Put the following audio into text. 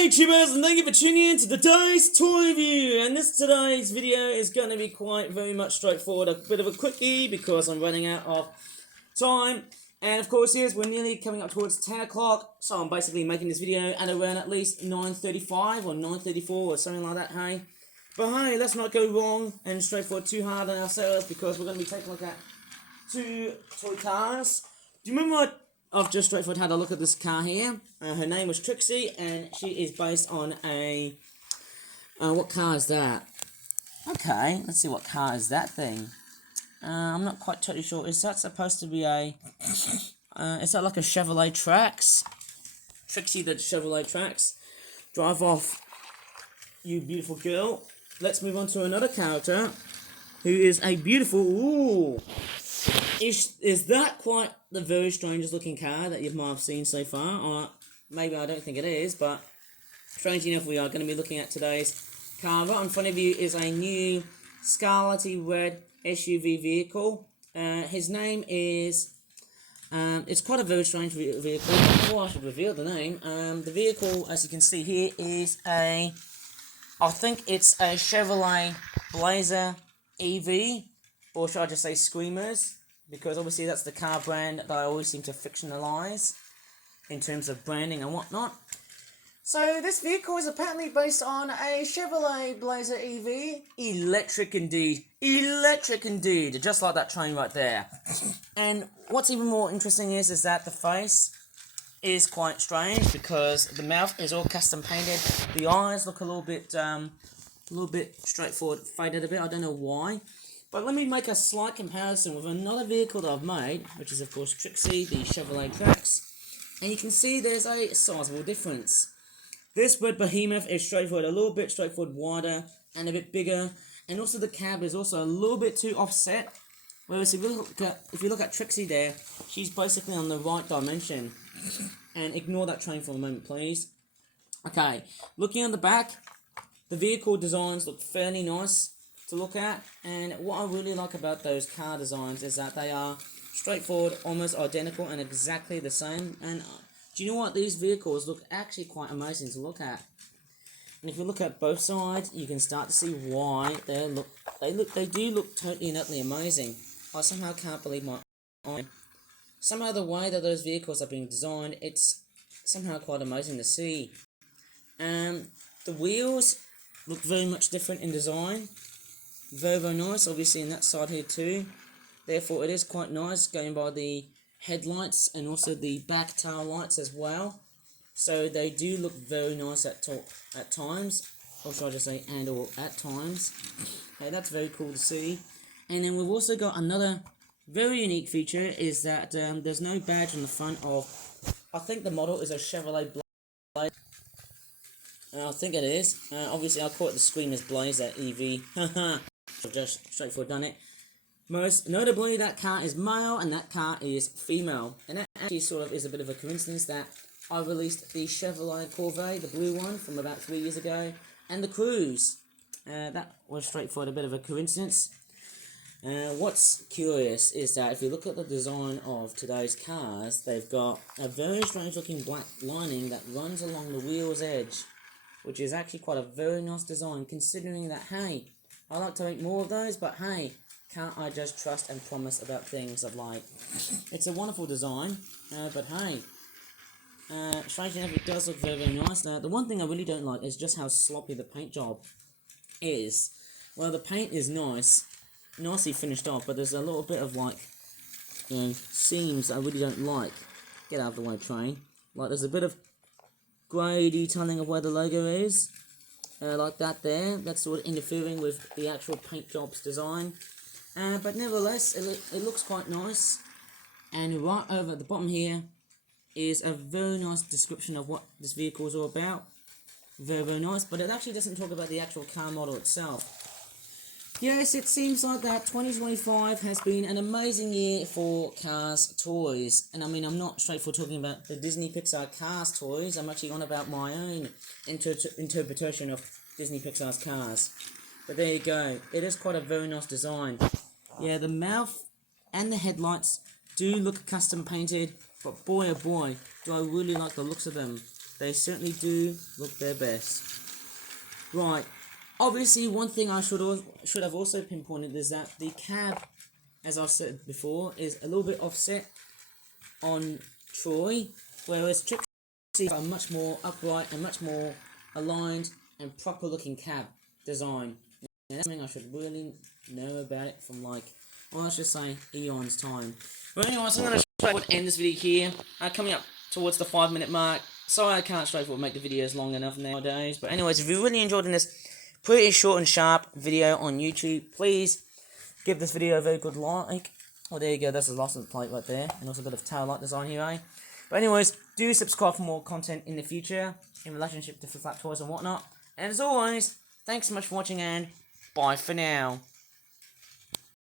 Hey Tubers, and thank you for tuning in to today's toy review. And today's video is going to be quite very much straightforward, a bit of a quickie because I'm running out of time. And of course, yes, we're nearly coming up towards 10 o'clock, so I'm basically making this video at around at least 9:35 or 9:34 or something like that, hey. But hey, let's not go wrong and straightforward too hard on ourselves because we're going to be taking a look at two toy cars. Do you remember what? I've just straightforward had a look at this car here. Her name was Trixie, and she is based on a... what car is that? Okay, let's see what car is that thing. I'm not quite totally sure. Is that supposed to be a... is that like a Chevrolet Trax? Trixie the Chevrolet Trax. Drive off, you beautiful girl. Let's move on to another character, who is a beautiful... Ooh! Is that quite the very strangest looking car that you might have seen so far? Or maybe I don't think it is, but strangely enough we are going to be looking at today's car. Right in front of you is a new scarlety red SUV vehicle. His name is... it's quite a very strange vehicle. Before I should reveal the name, the vehicle, as you can see here, is a... I think it's a Chevrolet Blazer EV, or should I just say Skreemerz? Because obviously that's the car brand that I always seem to fictionalize in terms of branding and whatnot. So this vehicle is apparently based on a Chevrolet Blazer EV. Electric indeed. Electric indeed. Just like that train right there. And what's even more interesting is that the face is quite strange because the mouth is all custom painted. The eyes look a little bit straightforward, faded a bit. I don't know why. But let me make a slight comparison with another vehicle that I've made, which is of course Trixie, the Chevrolet Trax. And you can see there's a sizable difference. This red behemoth is straightforward, a little bit straightforward, wider, and a bit bigger. And also the cab is also a little bit too offset. Whereas if you look at Trixie there, she's basically on the right dimension. And ignore that train for a moment, please. Okay, looking on the back, the vehicle designs look fairly nice to look at, and what I really like about those car designs is that they are straightforward, almost identical, and exactly the same. And do you know what? These vehicles look actually quite amazing to look at. And if you look at both sides, you can start to see why they do look totally and utterly amazing. I somehow can't believe my eye. Somehow the way that those vehicles are being designed, it's somehow quite amazing to see. The wheels look very much different in design. Very, very nice, obviously in that side here too. Therefore it is quite nice going by the headlights and also the back tail lights as well. So they do look very nice at times. Or should I just say and or at times. Okay, that's very cool to see. And then we've also got another very unique feature is that there's no badge on the front of... I think the model is a Chevrolet Blazer. I think it is. Obviously I'll call it the Skreemerz Blazer EV. I've just straightforward done it. Most notably, that car is male and that car is female. And that actually sort of is a bit of a coincidence that I released the Chevrolet Corvette, the blue one, from about 3 years ago, and the Cruise. That was straightforward, a bit of a coincidence. What's curious is that if you look at the design of today's cars, they've got a very strange looking black lining that runs along the wheel's edge, which is actually quite a very nice design, considering that, hey, I like to make more of those, but hey, can't I just trust and promise about things of like... It's a wonderful design, but hey, strangely enough, it does look very, very nice. Now, the one thing I really don't like is just how sloppy the paint job is. Well, the paint is nice, nicely finished off, but there's a little bit of like, seams I really don't like. Get out of the way, train. Like, there's a bit of grey detailing of where the logo is. Like that there, that's sort of interfering with the actual paint job's design. But nevertheless, it looks quite nice. And right over at the bottom here is a very nice description of what this vehicle is all about. Very, very nice, but it actually doesn't talk about the actual car model itself. Yes, it seems like that 2025 has been an amazing year for Cars toys. And I mean, I'm not straightforward talking about the Disney Pixar Cars toys. I'm actually on about my own interpretation of Disney Pixar's Cars. But there you go. It is quite a very nice design. Yeah, the mouth and the headlights do look custom painted. But boy, oh boy, do I really like the looks of them. they certainly do look their best. Right, obviously one thing I should have also pinpointed is that the cab, as I said before, is a little bit offset on Troy, whereas Trixie are much more upright and much more aligned and proper looking cab design. And that's something I should really know about it from, like, well, let's just say eons time. But anyways, I'm going to end this video here. Coming up towards the 5-minute mark. Sorry I can't straightforward make the videos long enough nowadays. But anyways, if you really enjoyed this pretty short and sharp video on YouTube, please give this video a very good like. Oh, there you go, that's the license plate right there. And also a bit of tail light design here, eh? But anyways, do subscribe for more content in the future in relationship to flat toys and whatnot. And as always, thanks so much for watching and bye for now.